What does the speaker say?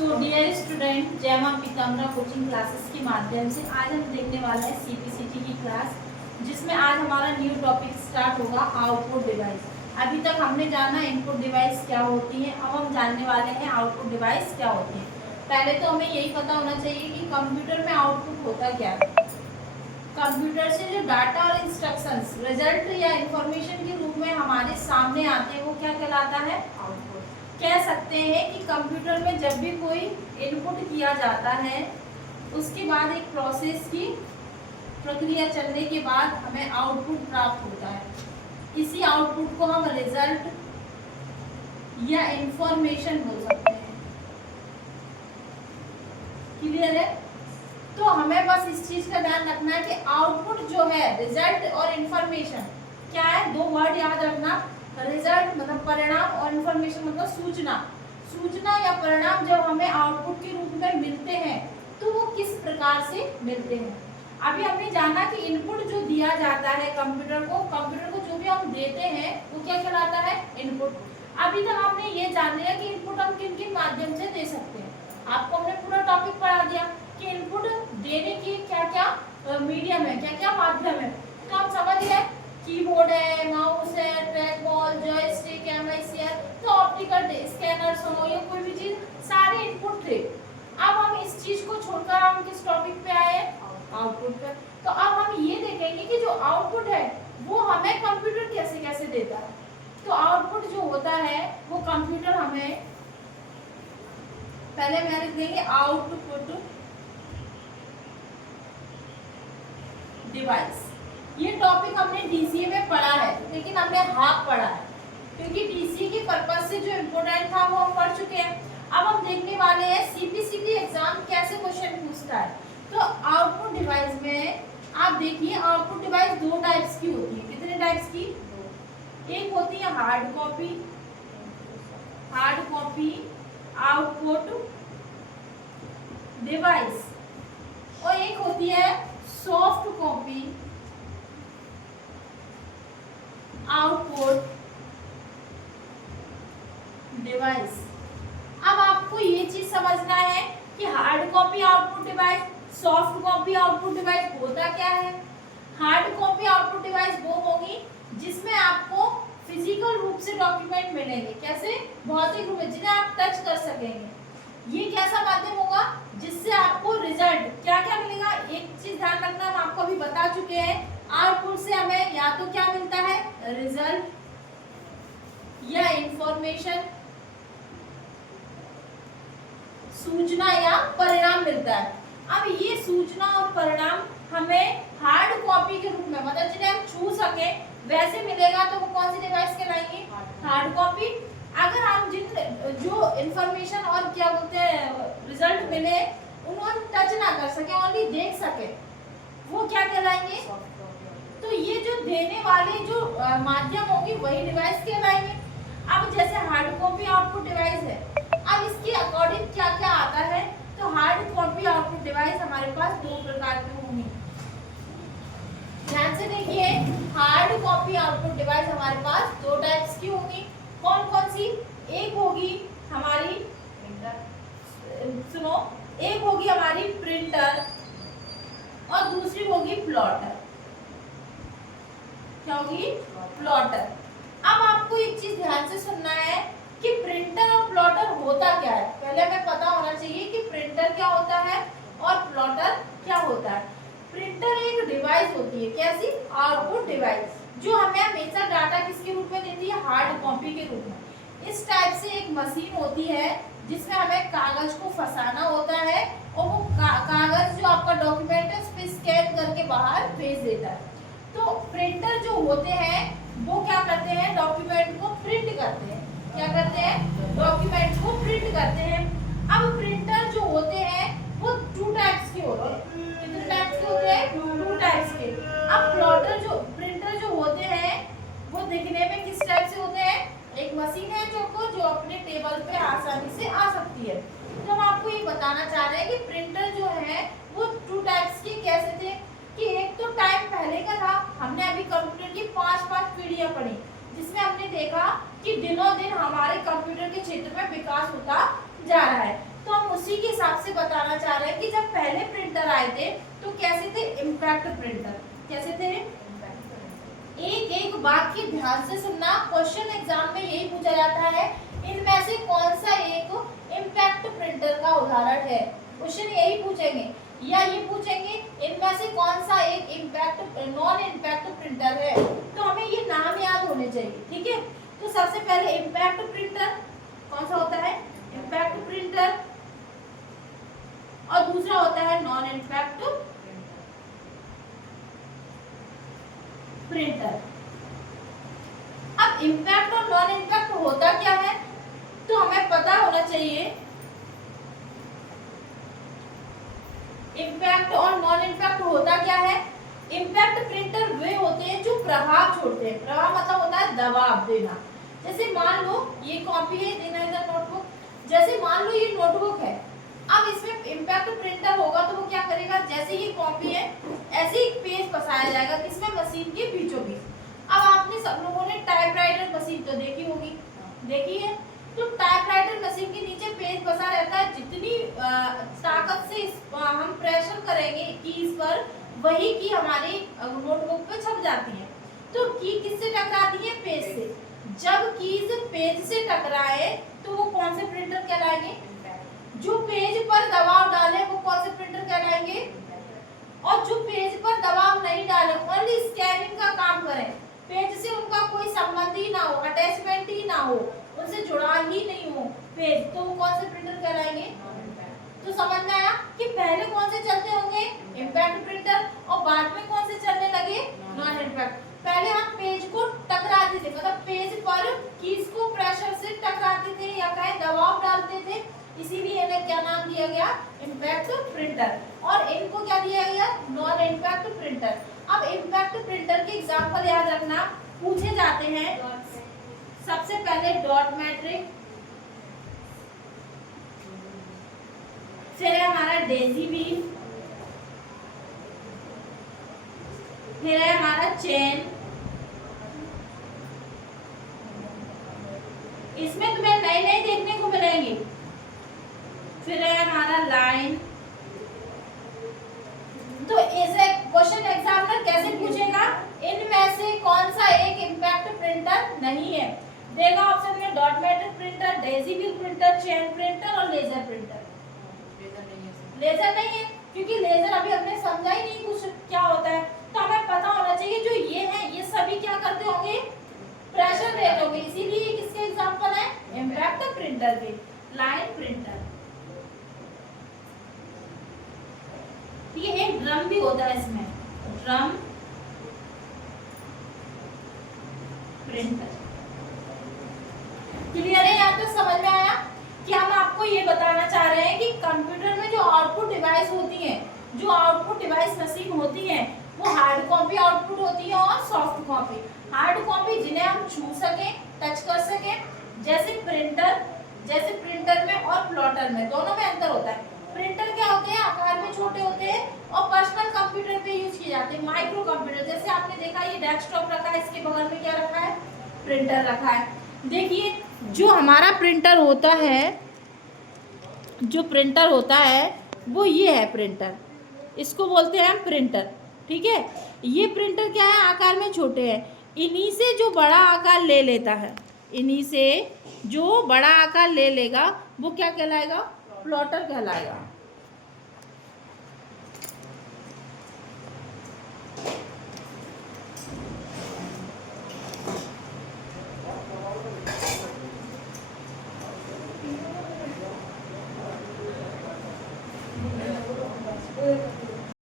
So dear student, जय मां Pitambara coaching classes के माध्यम से आज हम देखने वाले हैं सीपीसीटी की क्लास, जिसमें आज हमारा न्यू टॉपिक स्टार्ट होगा आउटपुट डिवाइस। अभी तक हमने जाना इनपुट डिवाइस क्या होती है, अब हम जानने वाले हैं आउटपुट डिवाइस क्या होती है। पहले तो हमें यही पता होना चाहिए कि कंप्यूटर में आउटपुट होता क्या है। कंप्यूटर से जो डाटा और इंस्ट्रक्शंस रिजल्ट या इंफॉर्मेशन के रूप में हमारे सामने आते हैं वो क्या कहलाता है, आउटपुट। कह सकते हैं कि कंप्यूटर में जब भी कोई इनपुट किया जाता है उसके बाद एक प्रोसेस की प्रक्रिया चलने के बाद हमें आउटपुट प्राप्त होता है। इसी आउटपुट को हम रिजल्ट या इंफॉर्मेशन बोल सकते हैं। क्लियर है? तो हमें बस इस चीज का ध्यान रखना है कि आउटपुट जो है रिजल्ट और इंफॉर्मेशन क्या है, दो वर्ड याद रखना। रिजल्ट मतलब परिणाम और इंफॉर्मेशन मतलब सूचना। सूचना या परिणाम जब हमें आउटपुट के रूप में मिलते हैं तो वो किस प्रकार से मिलते हैं। अभी हमने जाना कि इनपुट जो दिया जाता है कंप्यूटर को जो भी हम देते हैं वो क्या कहलाता है, इनपुट। अभी तक हमने ये जान लिया कि इनपुट हम किन किन माध्यम से दे सकते हैं। आपको हमने पूरा टॉपिक पढ़ा दिया कि इनपुट देने की क्या क्या मीडियम है, क्या क्या माध्यम है। तो हम समझ गए कीबोर्ड है, माउस है, ट्रैक बॉल, जॉयस्टिक, एमआईसीआर, तो ऑप्टिकल स्कैनर, सुनो, ये कोई भी चीज सारे इनपुट थे। अब हम इस चीज को छोड़कर हम किस टॉपिक पे आए, आउटपुट पे। तो अब हम ये देखेंगे कि जो आउटपुट है वो हमें कंप्यूटर कैसे कैसे देता है। तो आउटपुट जो होता है वो कंप्यूटर हमें, पहले मैं लिख देंगे आउटपुट डिवाइस। ये टॉपिक हमने डीसीए में पढ़ा है लेकिन हमने हाफ पढ़ा है क्योंकि डीसीए के पर्पज से जो इम्पोर्टेंट था वो हम पढ़ चुके हैं। अब हम देखने वाले हैं सीपीसीटी एग्जाम कैसे क्वेश्चन पूछता है। तो आउटपुट डिवाइस में आप देखिए, आउटपुट डिवाइस दो टाइप्स की होती है। कितने टाइप्स की? एक होती है हार्ड कॉपी आउटपुट डिवाइस, और एक होती है सॉफ्ट कॉपी आउटपुट डिवाइस। अब आपको ये चीज समझना है कि hard copy output device, soft copy output device होता क्या है। हार्ड कॉपी आउटपुट डिवाइस वो होगी जिसमें आपको फिजिकल रूप से डॉक्यूमेंट मिलेंगे। कैसे? भौतिक रूप में, जिन्हें आप टच कर सकेंगे। ये कैसा माध्यम होगा जिससे आपको रिजल्ट क्या क्या मिलेगा। एक चीज ध्यान रखना, हम आपको अभी बता चुके हैं, आउटपुट से हमें या तो क्या मिलता है, रिजल्ट या इंफॉर्मेशन, सूचना या परिणाम मिलता है। अब ये सूचना और परिणाम हमें हार्ड कॉपी के रूप में, मतलब जिन्हें हम छू सके वैसे मिलेगा, तो वो कौन सी डिवाइस कहलाएंगी, हार्ड कॉपी। अगर हम जिन जो इंफॉर्मेशन और क्या बोलते हैं रिजल्ट मिले उनको हम टच ना कर सके, ओनली देख सके, वो क्या कहलाएंगे। तो ये जो देने वाले जो माध्यम होगी वही डिवाइस कहलाएंगे। अब जैसे हार्ड कॉपी आउटपुट डिवाइस है, अब इसके अकॉर्डिंग क्या क्या आता है। तो हार्ड कॉपी आउटपुट डिवाइस हमारे पास दो प्रकार की होंगी। ध्यान से देखिए, हार्ड कॉपी आउटपुट डिवाइस हमारे पास दो टाइप्स की होंगी। कौन कौन सी? एक होगी हमारी सुनो, एक होगी हमारी प्रिंटर और दूसरी होगी प्लॉटर। क्या होगी? प्लॉटर। अब आपको एक चीज ध्यान से सुनना है कि प्रिंटर और प्लॉटर होता क्या है। पहले हमें पता होना चाहिए कि प्रिंटर क्या होता है और प्लॉटर क्या होता है। प्रिंटर एक डिवाइस होती है, कैसी? आउटपुट डिवाइस, जो हमें हमेशा डाटा किसके रूप में देती है, हार्ड कॉपी के रूप में। इस टाइप से एक मशीन होती है जिसमें हमें कागज को फंसाना होता है और वो कागज जो आपका डॉक्यूमेंट है उस पर स्कैन करके बाहर भेज देता है। तो प्रिंटर जो होते हैं वो क्या करते हैं, डॉक्यूमेंट को प्रिंट करते हैं। क्या करते हैं? डॉक्यूमेंट को प्रिंट करते हैं। अब प्रिंटर जो होते हैं वो टू टाइप्स के होते हैं। कितने टाइप्स के होते हैं? टू टाइप्स के। अब प्रिंटर जो होते हैं वो दिखने में किस टाइप से होते हैं? एक मशीन है जो अपने टेबल पे आसानी से आ सकती है। तो हम आपको ये बताना चाह रहे हैं कि प्रिंटर जो है वो टू टाइप्स के कैसे थे कि एक तो टाइम पहले का था, हमने अभी कंप्यूटर की 5 पीढ़ियां पढ़ी, जिसमें हमने देखा कि दिनों दिन हमारे कंप्यूटर के क्षेत्र में विकास होता जा रहा है। तो हम उसी के हिसाब से बताना चाह रहे हैं कि जब पहले प्रिंटर आए थे तो कैसे थे, इम्पैक्ट प्रिंटर। कैसे थे? एक एक वाक्य ध्यान से सुनना, क्वेश्चन एग्जाम में यही पूछा जाता है, इनमें से कौन सा एक इम्पैक्ट प्रिंटर का उदाहरण है। क्वेश्चन यही पूछेंगे, या ये पूछेंगे इनमें से कौन सा एक इम्पैक्ट नॉन इम्पैक्ट प्रिंटर है। तो हमें ये नाम याद होने चाहिए, ठीक है। तो सबसे पहले इम्पैक्ट प्रिंटर कौन सा होता है, इम्पैक्ट प्रिंटर, और दूसरा होता है नॉन इम्पैक्ट प्रिंटर। अब इम्पैक्ट और नॉन इम्पैक्ट होता क्या है, तो हमें पता होना चाहिए इम्पैक्ट और नॉन इम्पैक्ट होता क्या है। इम्पैक्ट प्रिंटर वे होते हैं जो प्रभाव छोड़ते हैं। प्रभाव मतलब होता है दबाव देना। जैसे मान लो ये कॉपी है, देना इधर नोटबुक, जैसे मान लो ये नोटबुक है, अब इसमें इम्पैक्ट प्रिंटर होगा तो वो क्या करेगा, जैसे ये कॉपी है ऐसे ही पेज फंसाया जाएगा किसमें, मशीन के बीचों बीच। अब आपने सब लोगों ने टाइपराइटर मशीन तो देखी होगी, देखी है, तो टाइपराइटर मशीन के नीचे पेज फंसा रहता है, जितनी ताकत से हम प्रेशर करेंगे कीज पर, वही की हमारी नोटबुक पे छप जाती है। तो की किससे टकराती है, पेज से। जब कीज पेज से टकराए तो वो कौन से प्रिंटर कहलाएंगे, जो पेज पर दबाव डाले वो कौन से प्रिंटर कहलाएंगे, और जो पेज पर दबाव नहीं डाले, ओनली स्कैनिंग का काम करें, पेज से उनका कोई संबंध ही ना हो, अटैचमेंट ही ना हो, उनसे जुड़ा ही नहीं हो पेज, तो वो कौन से प्रिंटर कहलाएंगे। तो समझ में आया कि पहले कौन से चलते होंगे, इम्पैक्ट प्रिंटर, और बाद में कौन से चलने लगे, नॉन इम्पैक्ट। पहले हम पेज को टकराते थे, मतलब पेज पर कीज को प्रेशर से टकराते थे या कहीं दबाव डालते थे, इसीलिए इन्हें क्या नाम दिया गया, इम्पैक्ट प्रिंटर, और इनको क्या दिया गया, नॉन इम्पैक्ट प्रिंटर। अब इम्पैक्ट प्रिंटर के एग्जांपल याद रखना, पूछे जाते हैं। सबसे पहले डॉट मैट्रिक, फिर है हमारा डेजी व्हील, फिर है हमारा चेन, इसमें तुम्हें नए नए देखने को मिलेंगे, फिर है हमारा लाइन। तो ऐसे क्वेश्चन एग्जामिनर कैसे पूछेगा, इनमें से कौन सा एक इम्पैक्ट प्रिंटर नहीं है, देगा ऑप्शन में dot matric printer, Daisy wheel printer, chain printer और लेजर प्रिंटर। लेजर नहीं है क्योंकि लेजर अभी हमने समझा ही नहीं कुछ क्या होता है, तो हमें पता होना चाहिए जो ये है ये सभी क्या करते होंगे, प्रेशर देते होंगे, इसीलिए किसके एग्जांपल है, इम्पैक्ट प्रिंटर के। लाइन प्रिंटर, ये एक ड्रम भी होता है, इसमें ड्रम प्रिंटर। क्लियर है, यहाँ तक समझ में आया कि हम आपको ये बताना चाह रहे हैं कि कंप्यूटर में जो आउटपुट डिवाइस होती है, जो आउटपुट डिवाइस मशीन होती है, वो हार्ड कॉपी आउटपुट होती है और सॉफ्ट कॉपी। हार्ड कॉपी जिन्हें हम छू सकें, टच कर सकें, जैसे प्रिंटर में और प्लॉटर में, दोनों में अंतर होता है। प्रिंटर क्या होते हैं, आकार में छोटे होते हैं और पर्सनल कंप्यूटर पे यूज किए जाते हैं। माइक्रो कंप्यूटर, जैसे आपने देखा ये डेस्कटॉप रखा है, इसके बगल में क्या रखा है, प्रिंटर रखा है। देखिए जो हमारा प्रिंटर होता है, जो प्रिंटर होता है वो ये है प्रिंटर, इसको बोलते हैं हम प्रिंटर, ठीक है। ये प्रिंटर क्या है, आकार में छोटे हैं, इन्हीं से जो बड़ा आकार ले लेता है, इन्हीं से जो बड़ा आकार ले लेगा वो क्या कहलाएगा, प्लॉटर कहलाएगा।